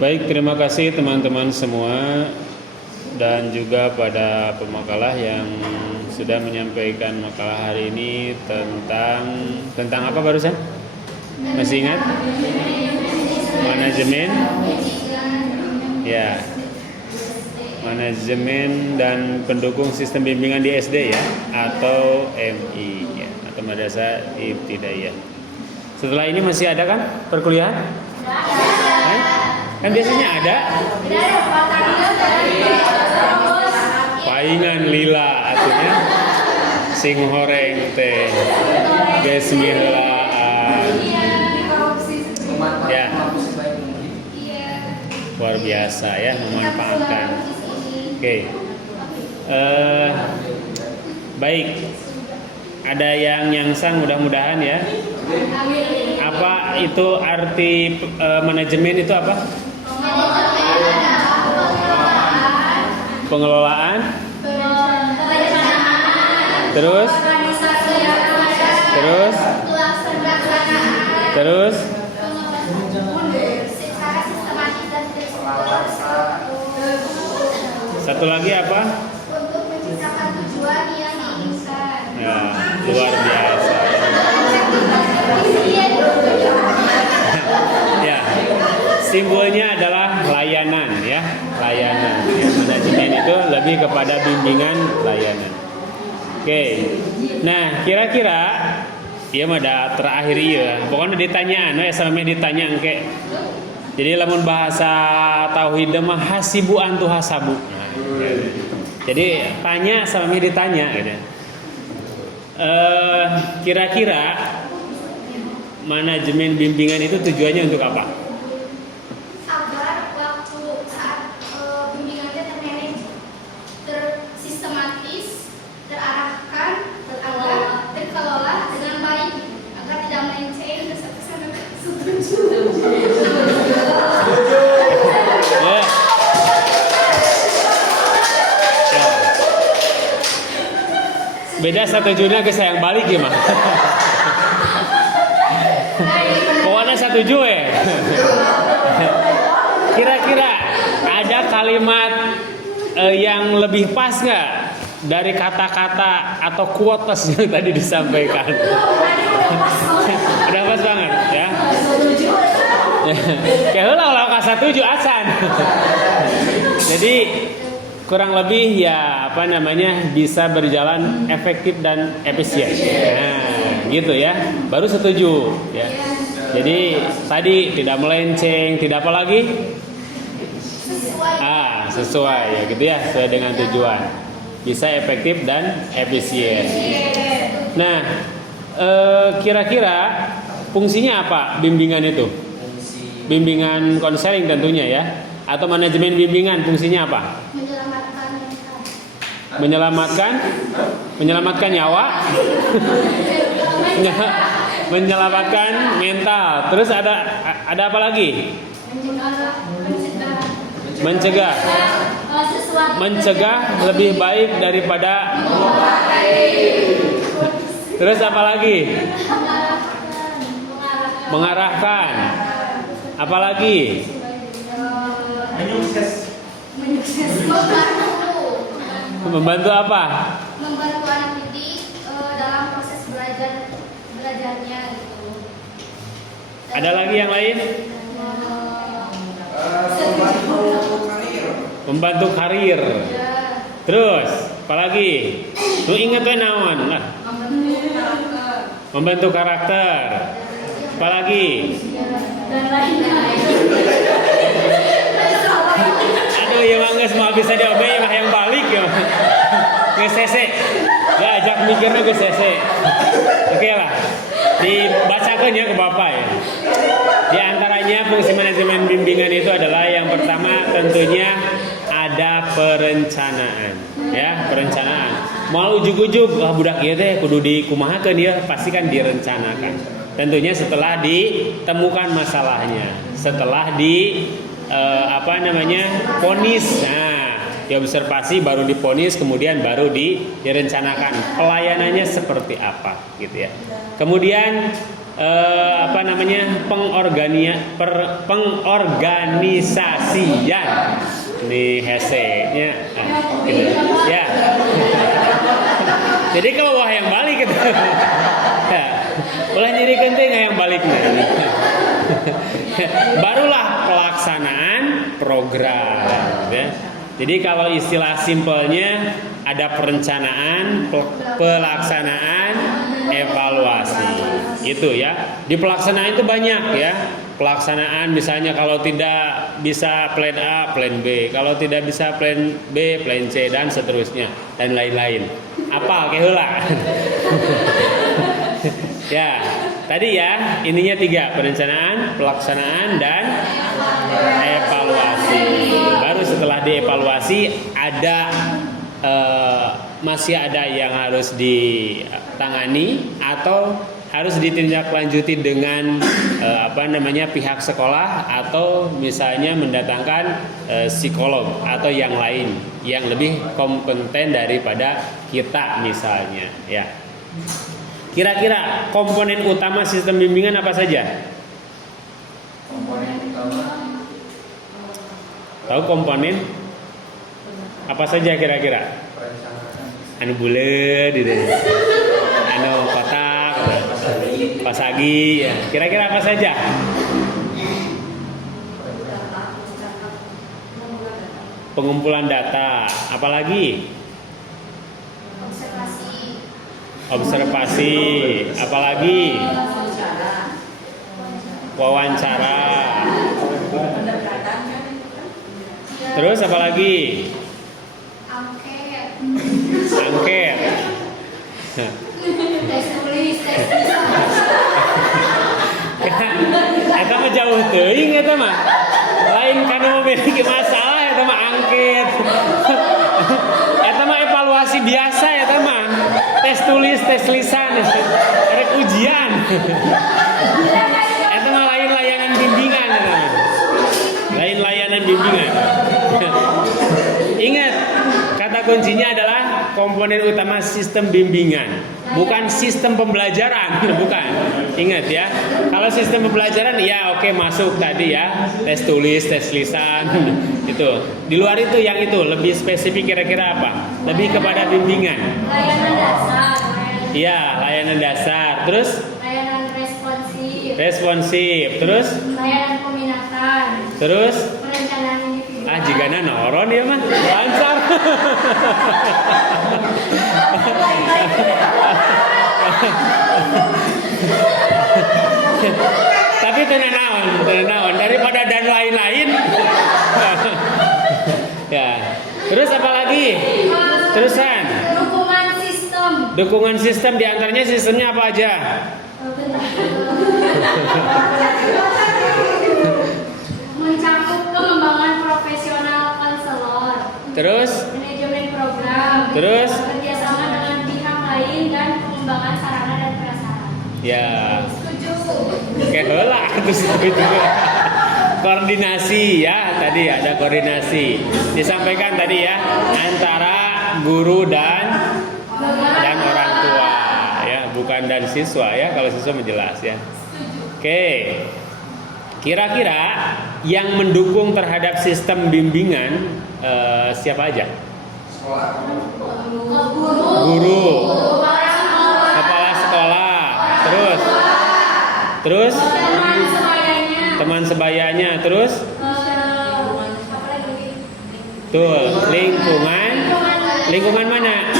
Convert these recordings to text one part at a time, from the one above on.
Baik, terima kasih teman-teman semua dan juga pada pemakalah yang sudah menyampaikan makalah hari ini tentang apa barusan? Masih ingat? Manajemen. Ya. Manajemen dan pendukung sistem bimbingan di SD ya, atau MI ya, atau Madrasah Ibtidaiyah. Setelah ini masih ada kan perkuliahan? Kan biasanya ada. Paingan lila artinya sing horeng teh bismillah. Ya. Luar biasa ya memanfaatkan. Oke. Baik. Ada yang nyangsang mudah-mudahan ya. Apa itu arti manajemen itu apa? Pengelolaan. Terus. Satu lagi apa? Untuk menciptakan tujuan yang diinginkan. Ya, luar biasa. Ya, simbolnya adalah layanan ya, layanan. Ya, manajemen itu lebih kepada bimbingan layanan. Oke, nah kira-kira ya mada terakhir ya, pokoknya ditanyaan, ya sampai ditanya engke. Jadi lamun bahasa tauhid mah hasibu antu hasabu. Nah, jadi tanya sampai ditanya gitu. Kira-kira manajemen bimbingan itu tujuannya untuk apa? Agar waktu saat bimbingannya termanage, tersistematis, terarahkan, terkelola dengan baik, agar tidak melenceng terkesan setuju. Ya. Beda setujunya ke sayang balik ya mah. Pokoknya setuju ya. Kira-kira ada kalimat yang lebih pas nggak dari kata-kata atau quotes yang tadi disampaikan? Udah pas banget ya. Kayak lah ka setuju asan. Jadi kurang lebih ya apa namanya bisa berjalan efektif dan efisien. Nah, gitu ya. Baru setuju ya. Jadi tadi tidak melenceng, tidak apa lagi? Sesuai ya gitu ya, sesuai dengan tujuan. Bisa efektif dan efisien. Nah, kira-kira fungsinya apa bimbingan itu? Bimbingan konseling tentunya ya. Atau manajemen bimbingan fungsinya apa? Menyelamatkan nyawa. Menyelamatkan mental. Terus ada apa lagi? Mencegah lebih baik daripada. Terus apa lagi? Mengarahkan. Apa lagi? Membantu apa? Membantu anak didik dalam proses belajarnya gitu. Ada lagi yang lain? Membantu karir. Terus, apa lagi? Lu ingat kan naon lah? Membantu karakter. Apa lagi? Aduh, ya mah geus mau bisa diobe mah yang balik ya. Geus sese. Ya ajak mikirnya geus sese. Oke lah. Dibacakan ya ke Bapak ya. Di antaranya fungsi manajemen bimbingan itu adalah yang pertama tentunya ada perencanaan ya, perencanaan. Mau ujug-ujug budak ieu teh kudu dikumahakeun ya, pasti kan direncanakan. Tentunya setelah ditemukan masalahnya, setelah ponis. Nah, diobservasi baru diponis, kemudian baru direncanakan pelayanannya seperti apa gitu ya. Kemudian pengorganisasian. Ini hese-nya. Gitu. Ya. Jadi ke bawah yang balik gitu. Ya. Ulah jadi kenting yang baliknya. Barulah pelaksanaan program ya. Jadi kalau istilah simpelnya ada perencanaan, pelaksanaan, evaluasi. Itu ya. Di pelaksanaan itu banyak ya. Pelaksanaan misalnya kalau tidak bisa plan A, plan B, kalau tidak bisa plan B, plan C dan seterusnya dan lain-lain. Apa keheula? Ya, tadi ya ininya 3, perencanaan, pelaksanaan dan evaluasi. Baru setelah dievaluasi ada masih ada yang harus ditangani atau harus ditindaklanjuti dengan pihak sekolah atau misalnya mendatangkan psikolog atau yang lain yang lebih kompeten daripada kita misalnya ya. Kira-kira komponen utama sistem bimbingan apa saja? Komponen utama. Tahu komponen apa saja kira-kira? Perencanaan. Anu bulet gitu. Anu kotak, pasagi ya. Kira-kira apa saja? Pengumpulan data, apalagi? Observasi, apalagi? Wawancara. Terus apalagi? Angket. Tes tulis, tes Eta mah jauh teuing eta mah. Lain kana memiliki masalah eta mah angket. Eta mah evaluasi biasa eta mah. Tes tulis, tes lisan, rek ujian. Eta mah lain layanan bimbingan eta mah. Lain layanan bimbingan. Ingat, kata kuncinya adalah komponen utama sistem bimbingan, bukan sistem pembelajaran, bukan. Ingat ya, kalau sistem pembelajaran ya oke, masuk tadi ya, tes tulis, tes lisan, itu. Di luar itu yang itu lebih spesifik kira-kira apa? Lebih kepada bimbingan. layanan dasar, Iya, layanan dasar. Terus layanan responsif, responsif. Terus peminatan, terus perencanaan individu. jigana noron ya mah lancar. Tapi tenan daripada dan lain-lain. Ya. Terus apa lagi? Terusan. Dukungan sistem diantaranya sistemnya apa aja? Mencakup pengembangan profesional konselor, Terus manajemen program, Terus? kerjasama dengan pihak lain dan pengembangan sarana dan prasarana. ya Setuju. kayak heula terus itu. Koordinasi ya, tadi ada koordinasi. Disampaikan tadi ya antara guru dan orang tua ya, bukan dan siswa ya, kalau siswa menjelas ya. Oke. Kira-kira yang mendukung terhadap sistem bimbingan siapa aja? Sekolah. Guru, kepala sekolah, terus teman sebayanya, terus tuh lingkungan mana?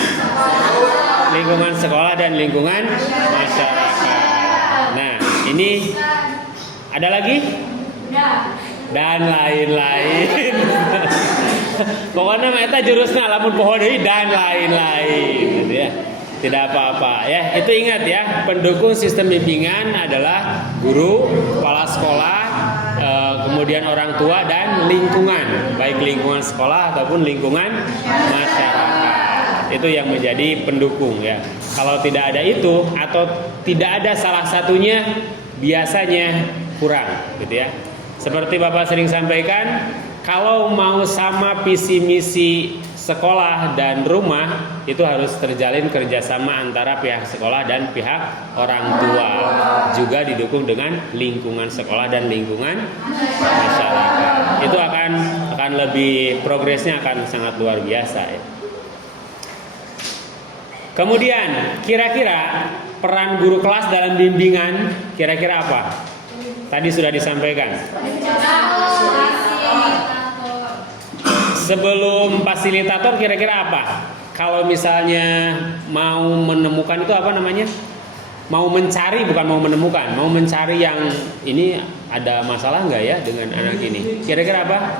Lingkungan sekolah dan lingkungan masyarakat. Nah, ini ada lagi? Dan lain-lain. Pokoknya eta jurusna lamun poho deui dan lain-lain gitu ya. Tidak apa-apa ya. Itu ingat ya, pendukung sistem bimbingan adalah guru, kepala sekolah, kemudian orang tua dan lingkungan, baik lingkungan sekolah ataupun lingkungan masyarakat. Itu yang menjadi pendukung ya. Kalau tidak ada itu atau tidak ada salah satunya, biasanya kurang gitu ya. Seperti Bapak sering sampaikan, kalau mau sama visi misi sekolah dan rumah, itu harus terjalin kerjasama antara pihak sekolah dan pihak orang tua. juga didukung dengan lingkungan sekolah dan lingkungan masyarakat. Itu akan lebih progresnya akan sangat luar biasa ya. Kemudian kira-kira peran guru kelas dalam bimbingan kira-kira apa? Tadi sudah disampaikan. Sebelum fasilitator kira-kira apa? Kalau misalnya mau menemukan itu apa namanya? Mau mencari, bukan mau menemukan. Mau mencari yang ini ada masalah nggak ya dengan anak ini? Kira-kira apa?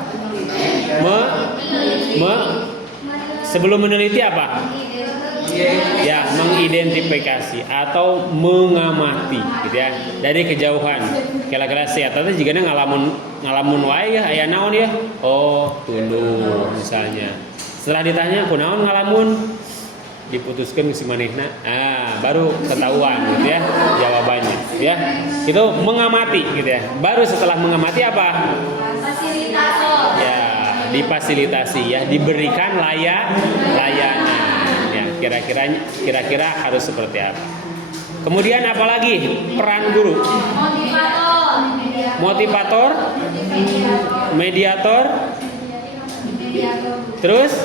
Sebelum meneliti apa? Ya, mengidentifikasi atau mengamati gitu ya. Dari kejauhan. Kira-kira si eta teh jigana ngalamun wae ya aya naon ya? Oh, tuluy misalnya. Setelah ditanya kunaon ngalamun, diputuskan si manehna, baru ketahuan gitu ya jawabannya ya. Itu mengamati gitu ya. Baru setelah mengamati apa? Fasilitator. Ya, difasilitasi ya, diberikan layanan ya. Kira-kira harus seperti apa? Kemudian apalagi peran guru? Motivator, mediator, terus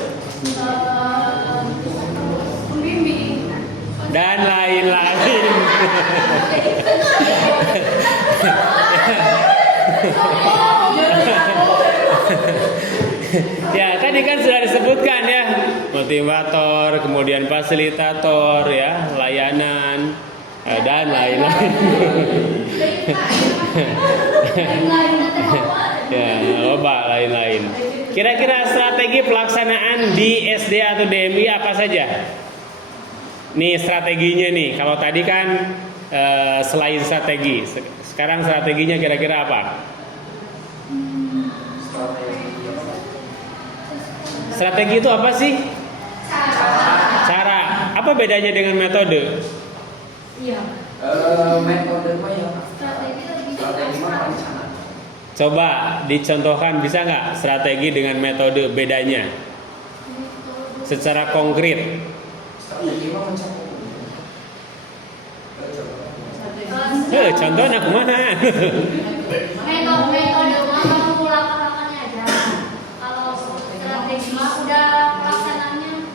dan lain-lain. Ya, tadi kan sudah disebutkan ya, motivator, kemudian fasilitator ya, layanan dan lain-lain. Ya, loba lain-lain. Kira-kira strategi pelaksanaan di SD atau DMI apa saja? Nih strateginya nih. Kalau tadi kan selain strategi, sekarang strateginya kira-kira apa? Strategi itu apa sih? Cara. Apa bedanya dengan metode? Iya. Metode apa ya? Strategi mah rencana. Coba dicontohkan bisa nggak strategi dengan metode bedanya? Secara konkret. Strategi mah mencapai. Contohnya kemana? Metode mah kamu lakukannya aja. Kalau strategi mah udah pelaksanaannya.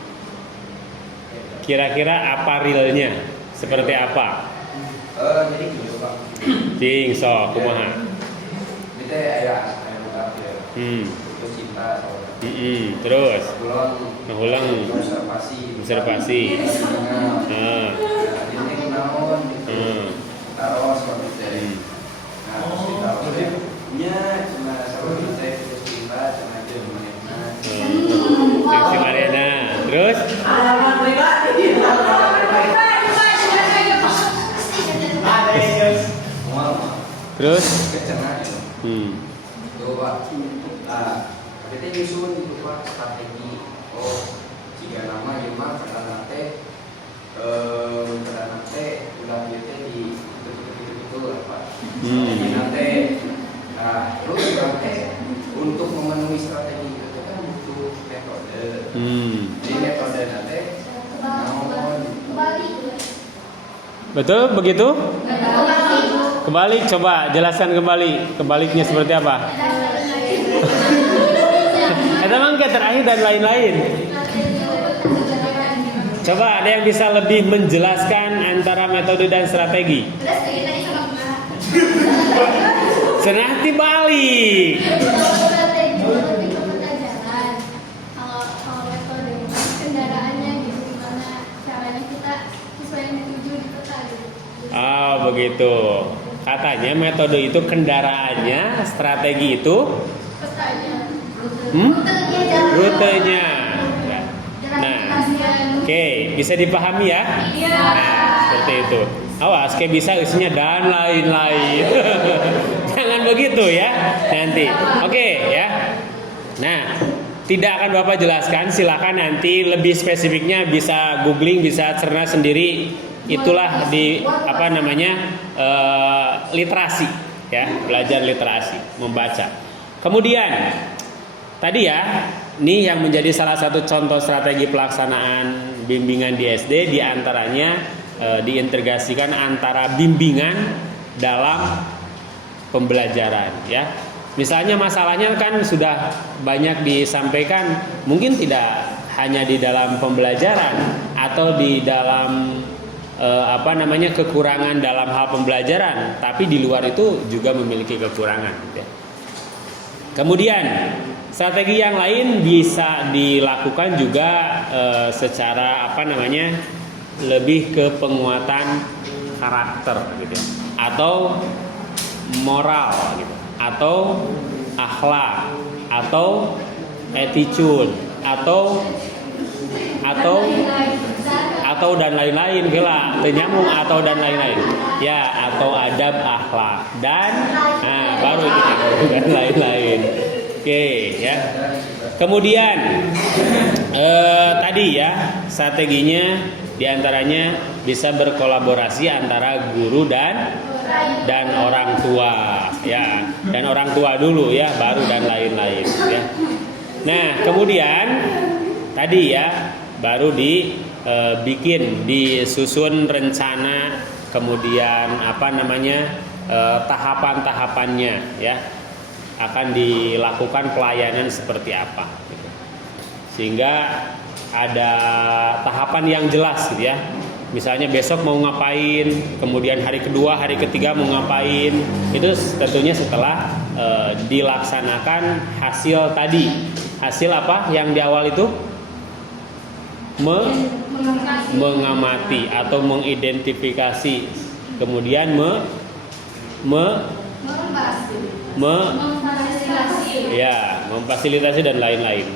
Kira-kira apa realnya? Seperti apa? Jadi gitu Pak. Cing, so, kumaha? Itu aya buka ya. Itu cinta soalnya. Terus Ngulang observasi. Ini kenaon taruh seperti itu. Nah, taruhnya cuma seperti itu terus cinta cuma aja Si Mariana. Terus? Terus? Tuh Pak. Kita nyusun gitu Pak strategi. Oh, jika nama ya mah karena nanti udah gitu di itu Pak. Jadi nanti terus nanti untuk memenuhi strategi itu kan butuh metode. Jadi metode nanti Betul begitu? Kebalik, coba jelaskan kembali. Kebaliknya seperti apa? Itu mangke terakhir dan lain-lain. Coba ada yang bisa lebih menjelaskan antara metode dan strategi? Senah dibalik. Kalau metode kendaraannya gitu, gimana caranya kita sesuai yang dituju di peta gitu. Oh begitu. Katanya metode itu kendaraannya, strategi itu Petanya. rutenya. Nah, oke, bisa dipahami ya? Nah, seperti itu. Awas, kayak bisa isinya dan lain-lain. Jangan begitu ya, nanti. Oke ya. Nah, tidak akan Bapak jelaskan. Silakan nanti lebih spesifiknya bisa googling, bisa cerna sendiri. Itulah di apa namanya literasi, ya, belajar literasi, membaca. Kemudian tadi ya, ini yang menjadi salah satu contoh strategi pelaksanaan bimbingan di SD, diantaranya diintegrasikan antara bimbingan dalam pembelajaran ya. Misalnya masalahnya kan sudah banyak disampaikan, mungkin tidak hanya di dalam pembelajaran atau di dalam kekurangan dalam hal pembelajaran, tapi di luar itu juga memiliki kekurangan ya. Kemudian strategi yang lain bisa dilakukan juga secara lebih ke penguatan karakter gitu ya. Atau moral gitu, atau akhlak, atau attitude, atau dan lain-lain gila penyambung atau dan lain-lain ya, atau adab akhlak dan baru itu dan lain-lain. Oke ya. Kemudian tadi ya strateginya diantaranya bisa berkolaborasi antara guru dan orang tua ya, dan orang tua dulu ya, baru dan lain-lain ya. Nah kemudian tadi ya baru disusun rencana, kemudian tahapan-tahapannya ya, akan dilakukan pelayanan seperti apa gitu. Sehingga ada tahapan yang jelas gitu ya. Misalnya besok mau ngapain, kemudian hari kedua, hari ketiga mau ngapain. Itu tentunya setelah dilaksanakan hasil tadi. Hasil apa yang di awal itu? Mengamati atau mengidentifikasi, kemudian memfasilitasi dan lain-lain,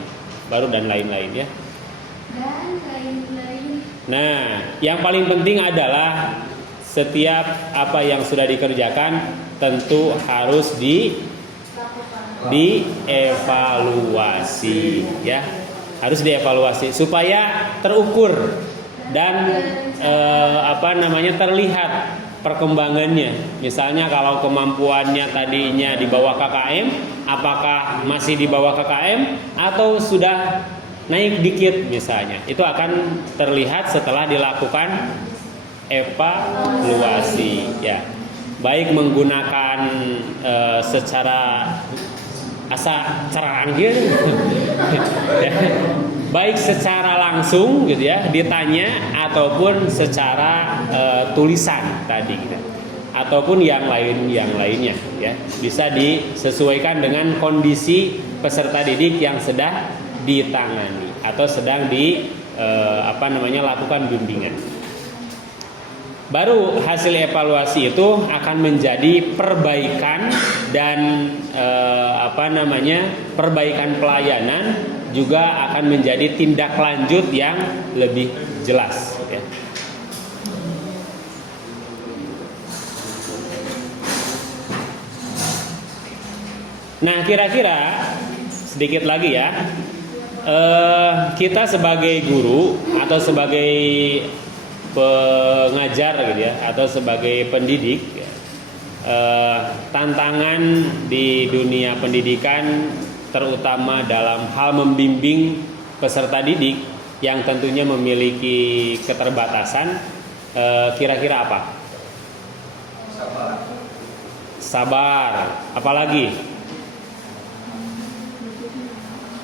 baru dan lain-lain ya. Nah, yang paling penting adalah setiap apa yang sudah dikerjakan tentu harus dievaluasi ya. Harus dievaluasi supaya terukur dan terlihat perkembangannya. Misalnya kalau kemampuannya tadinya di bawah KKM, apakah masih di bawah KKM atau sudah naik dikit misalnya. Itu akan terlihat setelah dilakukan evaluasi ya. Baik menggunakan secara asa cerang gitu ya. Baik secara langsung gitu ya ditanya, ataupun secara tulisan tadi gitu, ataupun yang lainnya ya, bisa disesuaikan dengan kondisi peserta didik yang sedang ditangani atau sedang lakukan bimbingan. Baru hasil evaluasi itu akan menjadi perbaikan dan perbaikan pelayanan, juga akan menjadi tindak lanjut yang lebih jelas ya. Nah kira-kira sedikit lagi ya, kita sebagai guru atau sebagai pengajar gitu ya, atau sebagai pendidik ya, tantangan di dunia pendidikan terutama dalam hal membimbing peserta didik yang tentunya memiliki keterbatasan, kira-kira apa? Sabar. Apalagi?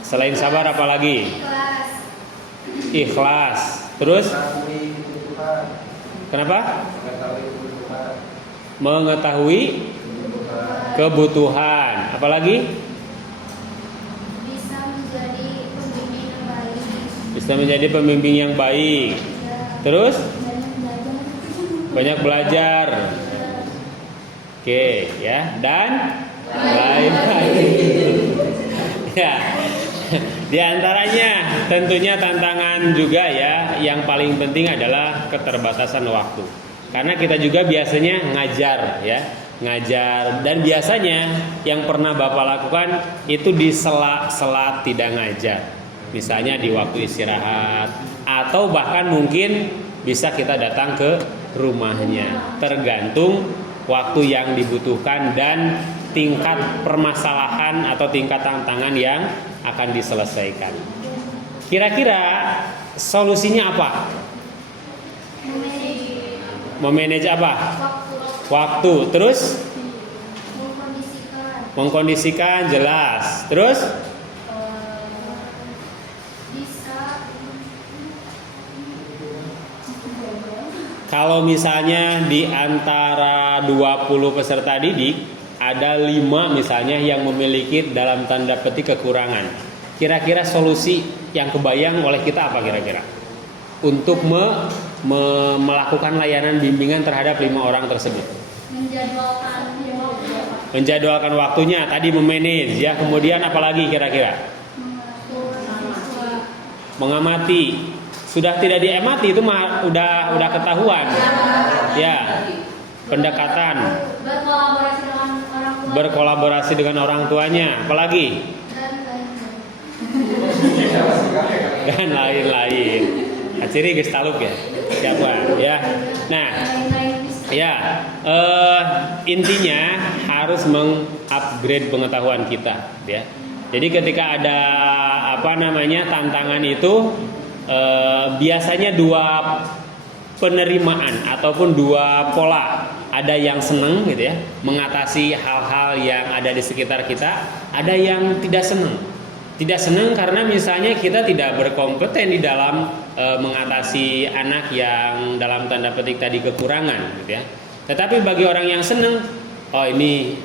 Selain sabar apalagi? Ikhlas. Terus? Kenapa? Mengetahui kebutuhan. Apalagi? Bisa menjadi pembimbing yang baik. Terus? Banyak belajar. Oke, ya. Dan lain-lain. Ya. Di antaranya tentunya tantangan juga ya, yang paling penting adalah keterbatasan waktu. Karena kita juga biasanya ngajar ya, dan biasanya yang pernah Bapak lakukan itu di sela-sela tidak ngajar. Misalnya di waktu istirahat, atau bahkan mungkin bisa kita datang ke rumahnya. Tergantung waktu yang dibutuhkan dan tingkat permasalahan atau tingkat tantangan yang akan diselesaikan. Kira-kira solusinya apa? Memanage apa? waktu. Terus mengkondisikan, mengkondisikan, jelas. Terus bisa kalau misalnya di antara 20 peserta didik ada 5 misalnya yang memiliki dalam tanda petik kekurangan. Kira-kira solusi yang kebayang oleh kita apa kira-kira? Untuk melakukan layanan bimbingan terhadap 5 orang tersebut. Menjadwalkan waktunya, tadi memanage ya. Kemudian apalagi kira-kira? Mengamati. Sudah tidak diamati itu mah udah ketahuan. Ya. Pendekatan. Berkolaborasi dengan orang tuanya. Apalagi? Dan lain-lain. Aciri geus taluk ya. Siapa ya? Nah, ya intinya harus mengupgrade pengetahuan kita ya. Jadi ketika ada tantangan itu biasanya 2 penerimaan ataupun 2 pola. Ada yang senang gitu ya, mengatasi hal-hal yang ada di sekitar kita, ada yang tidak senang. Tidak senang karena misalnya kita tidak berkompeten di dalam mengatasi anak yang dalam tanda petik tadi kekurangan gitu ya. Tetapi bagi orang yang senang, oh ini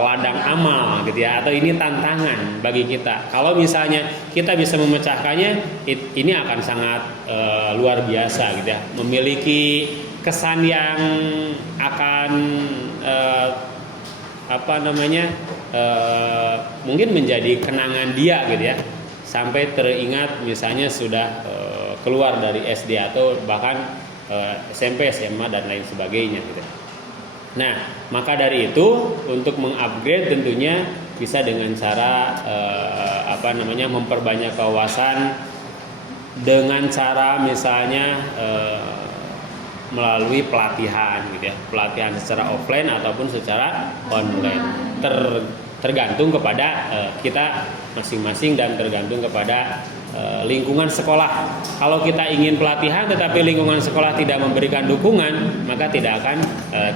ladang amal gitu ya, atau ini tantangan bagi kita. Kalau misalnya kita bisa memecahkannya, ini akan sangat luar biasa gitu ya. Memiliki kesan yang akan mungkin menjadi kenangan dia gitu ya, sampai teringat misalnya sudah keluar dari SD atau bahkan SMP, SMA dan lain sebagainya gitu. Nah, maka dari itu untuk mengupgrade tentunya bisa dengan cara memperbanyak wawasan dengan cara misalnya melalui pelatihan gitu ya, pelatihan secara offline ataupun secara online, tergantung kepada kita masing-masing dan tergantung kepada lingkungan sekolah. Kalau kita ingin pelatihan tetapi lingkungan sekolah tidak memberikan dukungan, maka tidak akan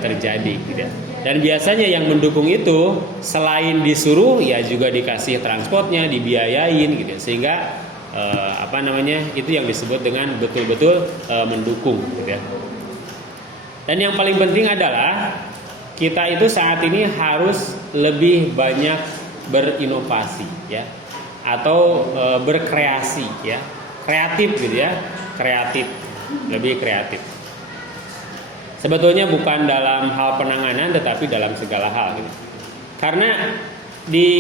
terjadi gitu ya. Dan biasanya yang mendukung itu selain disuruh ya juga dikasih transportnya, dibiayain gitu ya. Sehingga itu yang disebut dengan betul-betul mendukung gitu ya. Dan yang paling penting adalah kita itu saat ini harus lebih banyak berinovasi ya, atau berkreasi ya, kreatif gitu ya, lebih kreatif. Sebetulnya bukan dalam hal penanganan tetapi dalam segala hal gitu. Karena di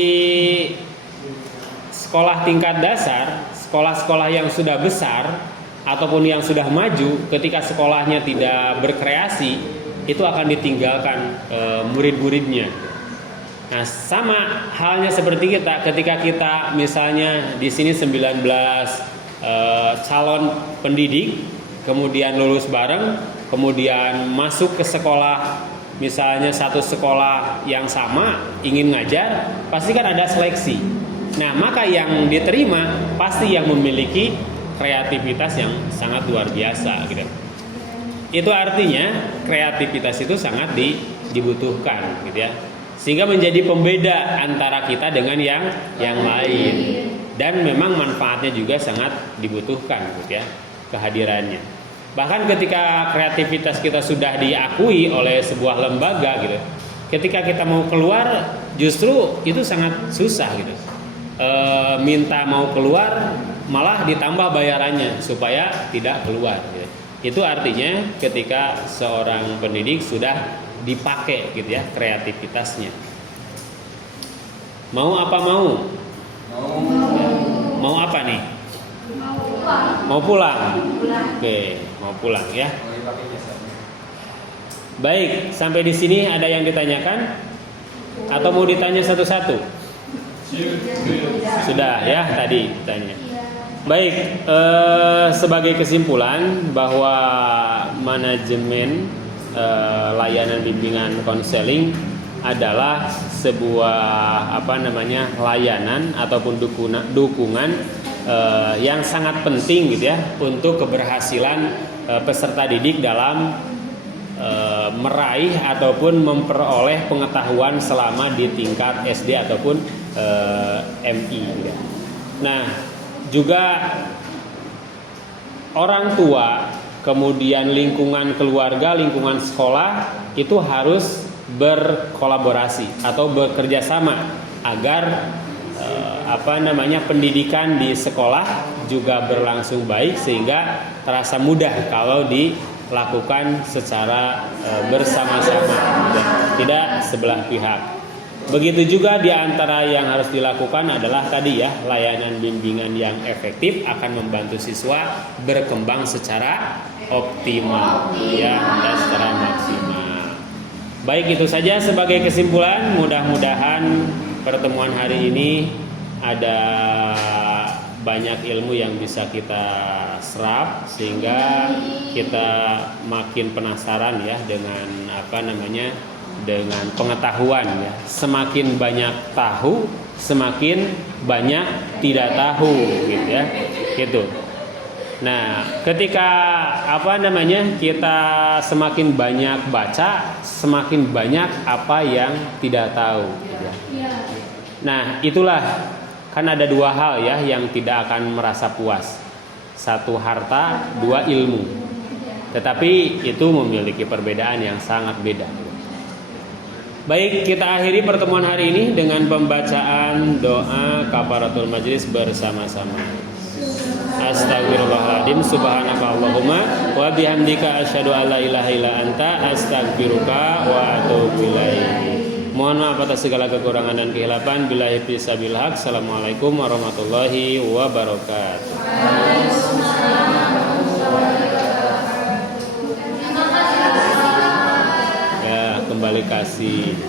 sekolah tingkat dasar, sekolah-sekolah yang sudah besar ataupun yang sudah maju, ketika sekolahnya tidak berkreasi, itu akan ditinggalkan murid-muridnya. Nah, sama halnya seperti kita, ketika kita misalnya di sini 19 calon pendidik, kemudian lulus bareng, kemudian masuk ke sekolah, misalnya satu sekolah yang sama, ingin ngajar, pasti kan ada seleksi. Nah, maka yang diterima pasti yang memiliki kreativitas yang sangat luar biasa gitu. Itu artinya kreativitas itu sangat dibutuhkan gitu ya. Sehingga menjadi pembeda antara kita dengan yang lain. Dan memang manfaatnya juga sangat dibutuhkan gitu ya, kehadirannya. Bahkan ketika kreativitas kita sudah diakui oleh sebuah lembaga gitu, ketika kita mau keluar justru itu sangat susah gitu. Minta mau keluar malah ditambah bayarannya supaya tidak keluar gitu. Itu artinya ketika seorang pendidik sudah dipakai gitu ya kreativitasnya. Mau apa mau? Mau apa nih? Mau pulang. Oke, mau pulang ya. Baik, sampai di sini ada yang ditanyakan atau mau ditanya satu-satu? Sudah ya tadi tanya. Baik, sebagai kesimpulan bahwa manajemen layanan bimbingan konseling adalah sebuah layanan ataupun dukungan yang sangat penting gitu ya untuk keberhasilan peserta didik dalam meraih ataupun memperoleh pengetahuan selama di tingkat SD ataupun MI. Nah, juga orang tua, kemudian lingkungan keluarga, lingkungan sekolah itu harus berkolaborasi atau bekerja sama agar pendidikan di sekolah juga berlangsung baik sehingga terasa mudah kalau dilakukan secara bersama-sama, tidak sebelah pihak. Begitu juga di antara yang harus dilakukan adalah tadi ya, layanan bimbingan yang efektif akan membantu siswa berkembang secara optimal ya, dan secara maksimal. Baik, itu saja sebagai kesimpulan. Mudah-mudahan pertemuan hari ini ada banyak ilmu yang bisa kita serap sehingga kita makin penasaran ya dengan dengan pengetahuan ya. Semakin banyak tahu, semakin banyak tidak tahu gitu ya. Gitu. Nah, ketika kita semakin banyak baca, semakin banyak apa yang tidak tahu gitu ya. Nah, itulah kan ada dua hal ya yang tidak akan merasa puas. Satu harta, dua ilmu. Tetapi itu memiliki perbedaan yang sangat beda. Baik, kita akhiri pertemuan hari ini dengan pembacaan doa kafaratul majlis bersama-sama. Astagfirullahaladzim, subhanaka Allahumma wa bihamdika asyhadu an la ilaha illa anta astaghfiruka wa atubu ilaik. Mohon maaf atas segala kekurangan dan kehilapan. Billahi bisabil haq. Assalamualaikum warahmatullahi wabarakatuh. Ya, kembali kasih.